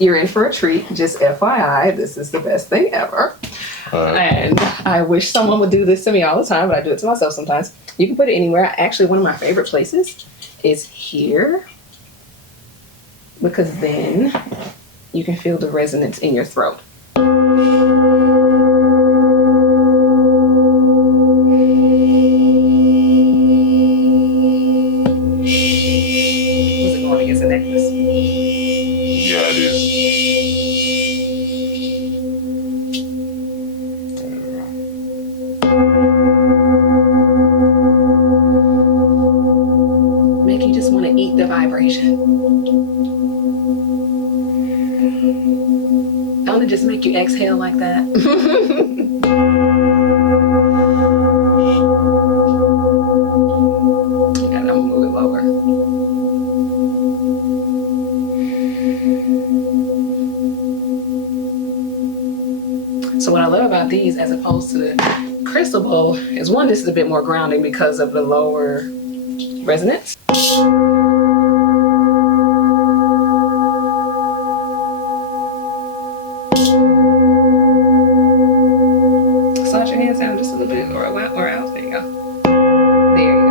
you're in for a treat. Just FYI, this is the best thing ever. And I wish someone would do this to me all the time, but I do it to myself sometimes. You can put it anywhere. Actually, one of my favorite places is here, because then you can feel the resonance in your throat. Was it going against the necklace? Yeah, it is. Make you just want to eat the vibration. Don't it just make you exhale like that? Okay, I'm gonna move it lower. So what I love about these as opposed to the crystal bowl is, one, this is a bit more grounding because of the lower resonance. Slide your hands down just a little bit or out. There you go. There you go.